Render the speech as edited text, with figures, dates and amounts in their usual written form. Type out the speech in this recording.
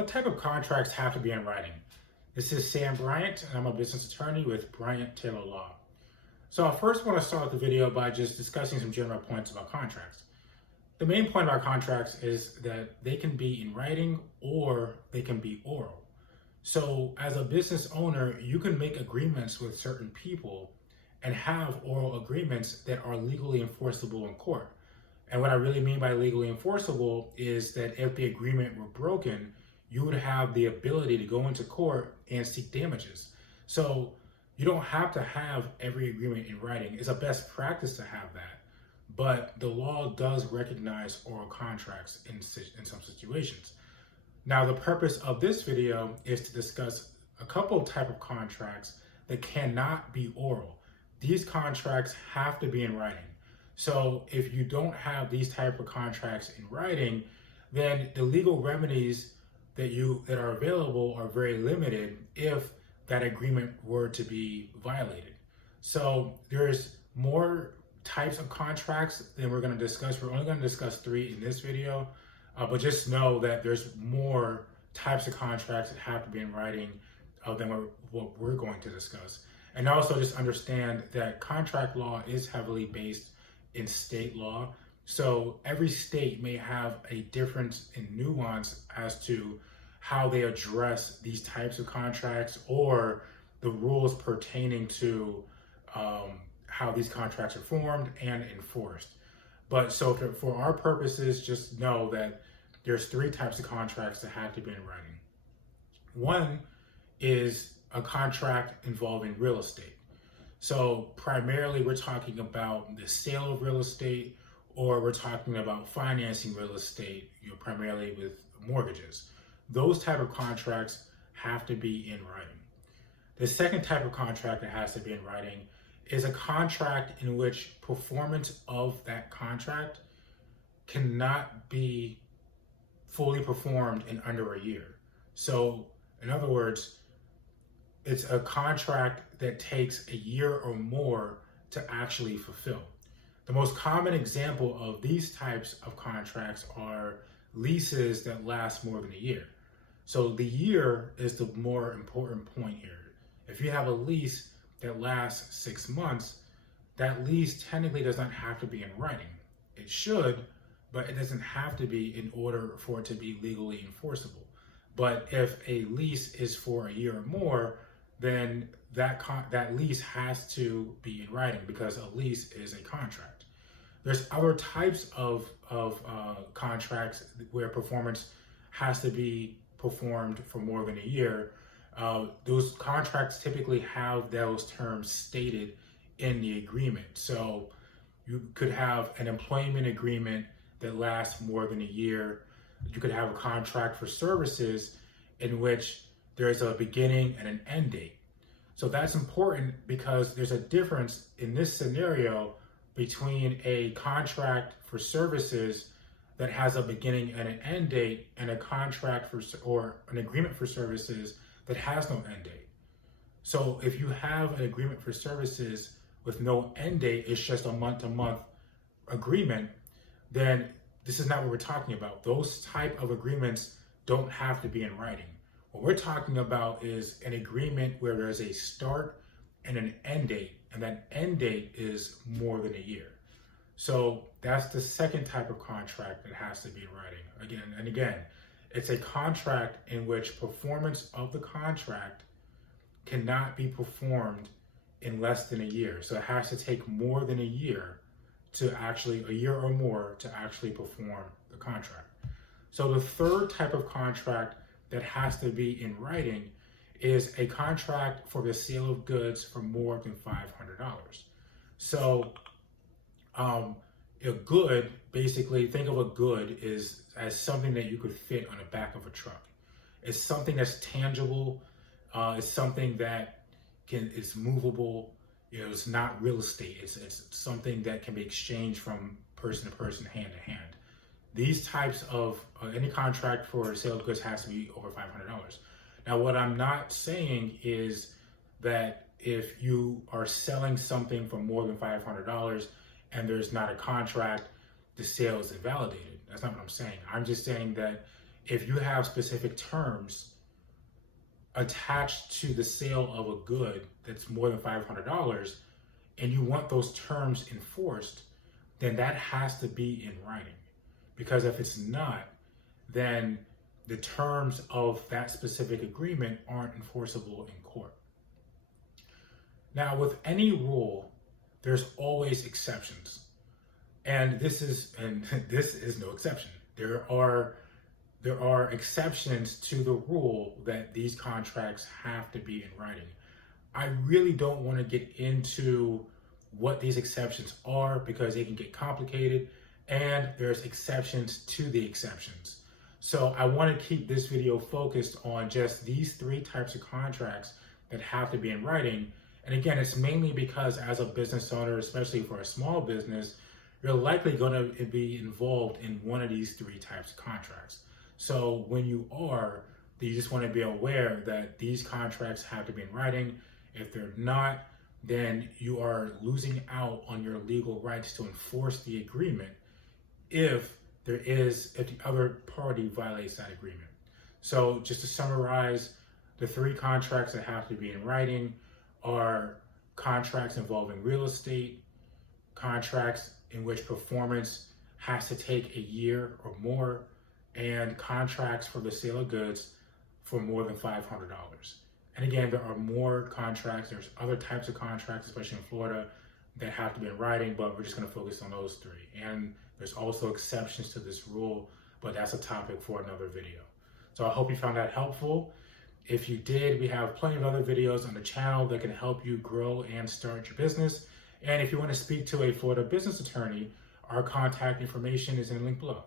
What type of contracts have to be in writing? This is Sam Bryant, and I'm a business attorney with Bryant Taylor Law. So I first want to start the video by just discussing some general points about contracts. The main point about contracts is that they can be in writing or they can be oral. So as a business owner, you can make agreements with certain people and have oral agreements that are legally enforceable in court. And what I really mean by legally enforceable is that if the agreement were broken, you would have the ability to go into court and seek damages. So you don't have to have every agreement in writing. It's a best practice to have that. But the law does recognize oral contracts in some situations. Now, the purpose of this video is to discuss a couple type of contracts that cannot be oral. These contracts have to be in writing. So if you don't have these type of contracts in writing, then the legal remedies that are available are very limited if that agreement were to be violated. So there's more types of contracts than we're going to discuss. We're only going to discuss 3 in this video, but just know that there's more types of contracts that have to be in writing than what we're going to discuss. And also just understand that contract law is heavily based in state law. So every state may have a difference in nuance as to how they address these types of contracts or the rules pertaining to how these contracts are formed and enforced. But so for our purposes, just know that there's 3 types of contracts that have to be in writing. One is a contract involving real estate. So primarily we're talking about the sale of real estate, or we're talking about financing real estate, primarily with mortgages. Those type of contracts have to be in writing. The second type of contract that has to be in writing is a contract in which performance of that contract cannot be fully performed in under a year. So in other words, it's a contract that takes a year or more to actually fulfill. The most common example of these types of contracts are leases that last more than a year. So the year is the more important point here. If you have a lease that lasts 6 months, that lease technically does not have to be in writing. It should, but it doesn't have to be in order for it to be legally enforceable. But if a lease is for a year or more, then that lease has to be in writing because a lease is a contract. There's other types of contracts where performance has to be performed for more than a year. Those contracts typically have those terms stated in the agreement. So you could have an employment agreement that lasts more than a year. You could have a contract for services in which there's a beginning and an end date. So that's important because there's a difference in this scenario between a contract for services that has a beginning and an end date and a contract or an agreement for services that has no end date. So if you have an agreement for services with no end date, it's just a month-to-month agreement, then this is not what we're talking about. Those type of agreements don't have to be in writing. What we're talking about is an agreement where there's a start and an end date, and that end date is more than a year. So that's the second type of contract that has to be in writing. Again, it's a contract in which performance of the contract cannot be performed in less than a year. So it has to take more than a year a year or more to actually perform the contract. So the third type of contract that has to be in writing is a contract for the sale of goods for more than $500. So a good, basically, think of a good as something that you could fit on the back of a truck. It's something that's tangible. It's something that is movable. It's not real estate. It's something that can be exchanged from person to person, hand to hand. These types of, any contract for sale of goods has to be over $500. Now, what I'm not saying is that if you are selling something for more than $500 and there's not a contract, the sale is invalidated. That's not what I'm saying. I'm just saying that if you have specific terms attached to the sale of a good that's more than $500 and you want those terms enforced, then that has to be in writing. Because if it's not, then the terms of that specific agreement aren't enforceable in court. Now, with any rule, there's always exceptions. And this is no exception. There are exceptions to the rule that these contracts have to be in writing. I really don't want to get into what these exceptions are because they can get complicated, and there's exceptions to the exceptions. So I want to keep this video focused on just these 3 types of contracts that have to be in writing. And again, it's mainly because as a business owner, especially for a small business, you're likely going to be involved in one of these 3 types of contracts. So when you are, you just want to be aware that these contracts have to be in writing. If they're not, then you are losing out on your legal rights to enforce the agreement if the other party violates that agreement. So just to summarize, the 3 contracts that have to be in writing are contracts involving real estate, contracts in which performance has to take a year or more, and contracts for the sale of goods for more than $500. And again, there are more contracts. There's other types of contracts, especially in Florida, that have to be in writing, but we're just going to focus on those 3. And there's also exceptions to this rule, but that's a topic for another video. So I hope you found that helpful. If you did, we have plenty of other videos on the channel that can help you grow and start your business. And if you want to speak to a Florida business attorney, our contact information is in the link below.